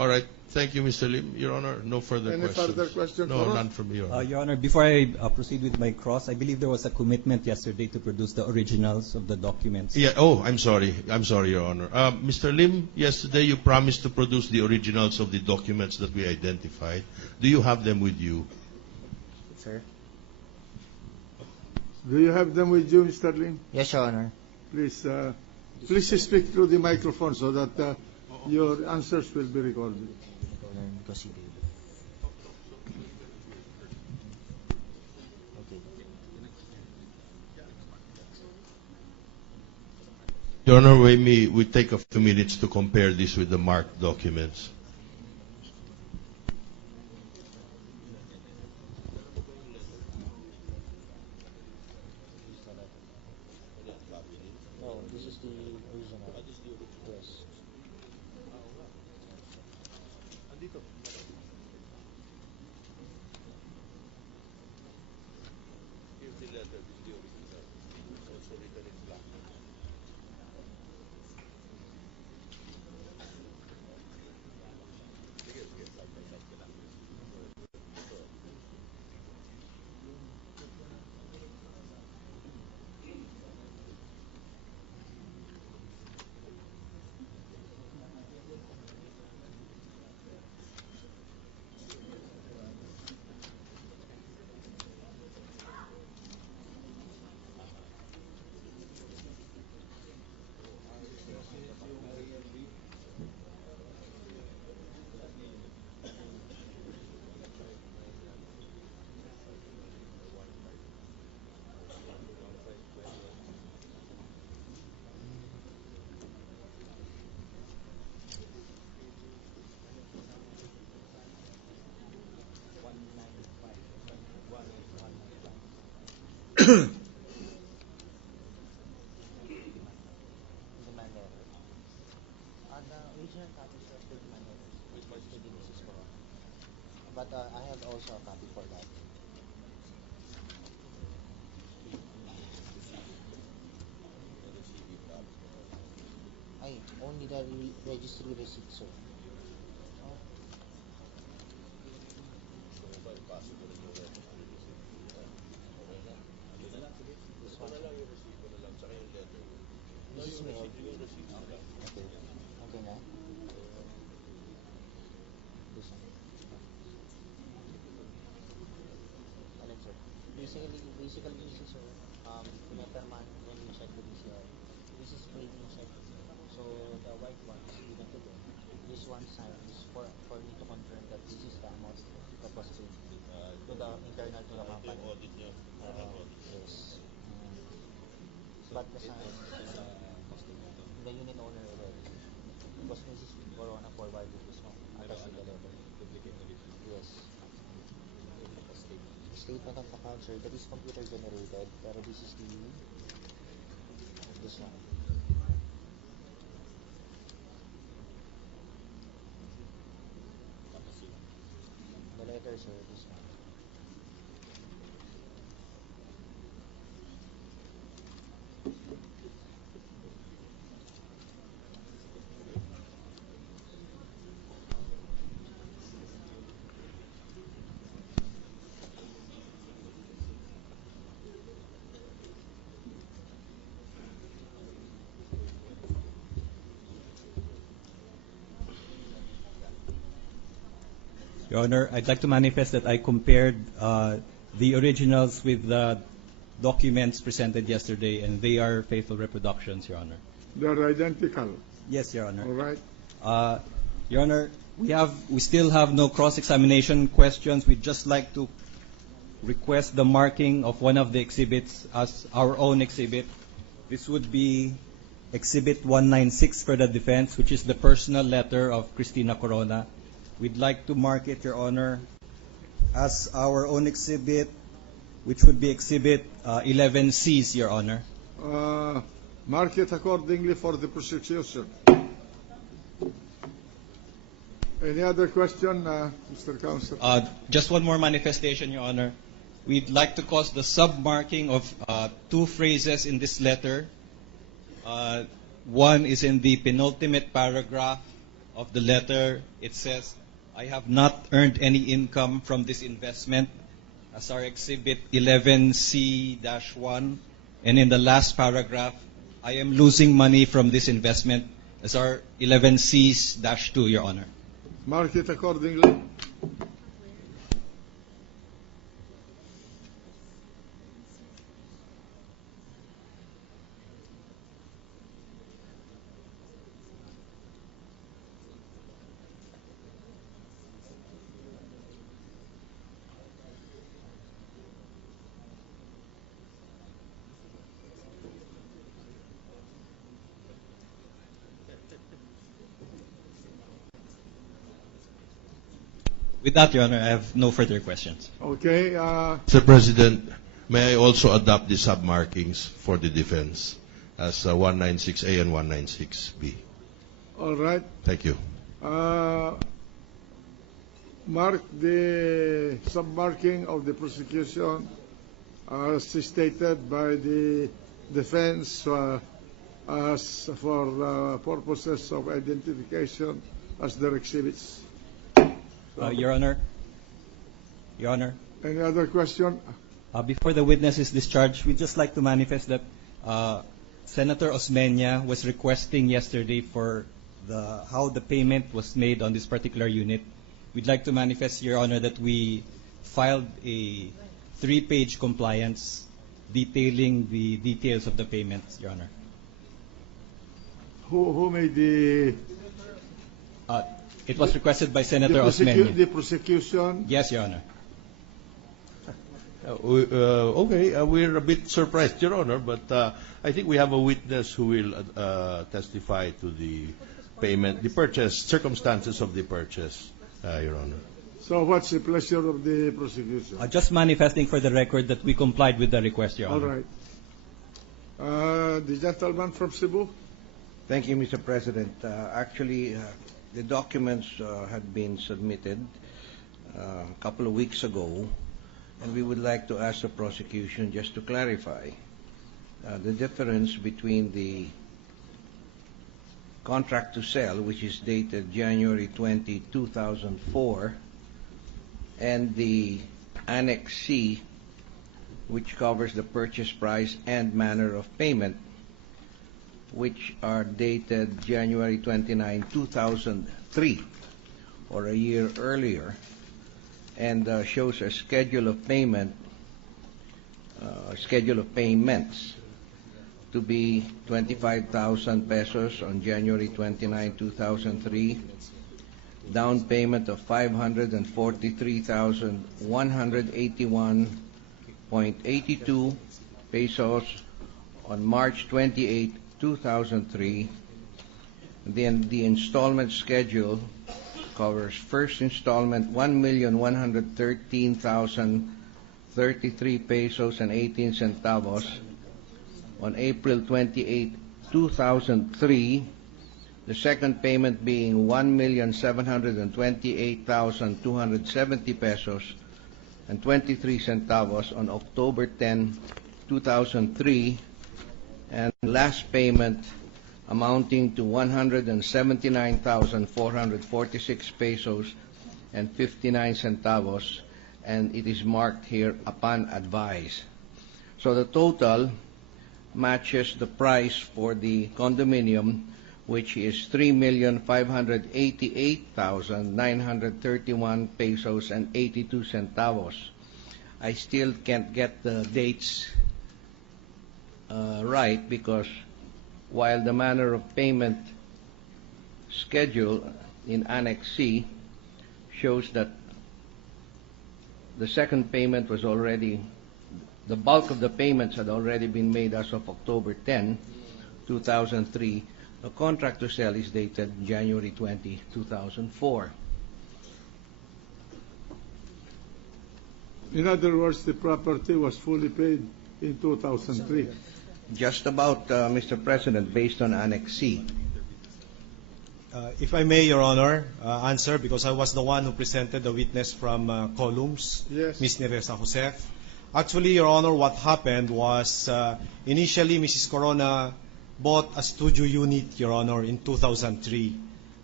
All right. Thank you, Mr. Lim. Your Honor, no further Any questions. further questions? No, none from you, Your Honor. Your Honor, before I proceed with my cross, I believe there was a commitment yesterday to produce the originals of the documents. Yeah. Oh, I'm sorry. I'm sorry, Your Honor. Mr. Lim, yesterday you promised to produce the originals of the documents that we identified. Do you have them with you? Sir? Do you have them with you, Mr. Lim? Yes, Your Honor. Please, please speak through the microphone so that your answers will be recorded. Because he did. Okay. Your Honor, we take a few minutes to compare this with the marked documents. No, this is the original. Yes. Here's the letter. This is the original. It's also written in black. Demand letter. The original copies of the demand letters. Which was to the Mrs. Corona. But I have also a copy for that. Ay, only the registry receipt, sir. Oh. This one. This is mail. Okay. Okay na. This one. Alin, sir? Basically this is, sir, pinapirmahan when you check the DCR. This is grading check. So the white one is given to them. This one sign is for me to confirm that this is the amount that was paid to the internal to the company. Yes. But the sign the unit owner already. Because Mrs. Corona forwarded this one. Attached to the letter. Yes. Statement of account, sir, that is computer generated. Pero this is this one. The letter, sir, this one. Your Honor, I'd like to manifest that I compared the originals with the documents presented yesterday, and they are faithful reproductions, Your Honor. They're identical. Yes, Your Honor. All right. Your Honor, we still have no cross-examination questions. We'd just like to request the marking of one of the exhibits as our own exhibit. This would be Exhibit 196 for the defense, which is the personal letter of Cristina Corona. We'd like to mark it, Your Honor, as our own exhibit, which would be Exhibit 11Cs, Your Honor. Mark it accordingly for the prosecution. Any other question, Mr. Counsel? Just one more manifestation, Your Honor. We'd like to cause the sub-marking of two phrases in this letter. One is in the penultimate paragraph of the letter, it says, I have not earned any income from this investment as our exhibit 11C-1. And in the last paragraph, I am losing money from this investment as our 11C-2, Your Honor. Mark it accordingly. With that, Your Honor, I have no further questions. Okay. Mr. President, may I also adopt the sub-markings for the defense as 196A and 196B? All right. Thank you. Mark the sub-marking of the prosecution as stated by the defense as for purposes of identification as their exhibits. Your Honor. Your Honor. Any other question? Before the witness is discharged, we'd just like to manifest that Senator Osmeña was requesting yesterday for how the payment was made on this particular unit. We'd like to manifest, Your Honor, that we filed a 3-page compliance detailing the details of the payments, Your Honor. Who made the It was requested by Senator Osmeña. the prosecution? Yes, Your Honor. Okay, we're a bit surprised, Your Honor, but I think we have a witness who will testify to the payment, the purchase, circumstances of the purchase, Your Honor. So what's the pleasure of the prosecution? Just manifesting for the record that we complied with the request, Your All Honor. right. The gentleman from Cebu? Thank you, Mr. President. Actually, the documents had been submitted a couple of weeks ago, and we would like to ask the prosecution just to clarify the difference between the contract to sell, which is dated January 20, 2004, and the Annex C, which covers the purchase price and manner of payment, which are dated January 29, 2003, or a year earlier, and shows a schedule of payments to be 25,000 pesos on January 29, 2003, down payment of 543,181.82 pesos on March 28, 2003. Then the installment schedule covers first installment 1,113,033 pesos and 18 centavos on April 28, 2003. The second payment being 1,728,270 pesos and 23 centavos on October 10, 2003, and last payment amounting to 179,446 pesos and 59 centavos, and it is marked here upon advice. So the total matches the price for the condominium, which is 3,588,931 pesos and 82 centavos. I still can't get the dates right, because while the manner of payment schedule in Annex C shows that the second payment was already, the bulk of the payments had already been made as of October 10, 2003. The contract to sell is dated January 20, 2004. In other words, the property was fully paid in 2003. Just about, Mr. President, based on Annex C. If I may, Your Honor, answer, because I was the one who presented the witness from Columns, Yes. Ms. Neresa Josef. Actually, Your Honor, what happened was initially Mrs. Corona bought a studio unit, Your Honor, in 2003.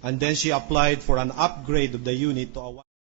and then she applied for an upgrade of the unit to a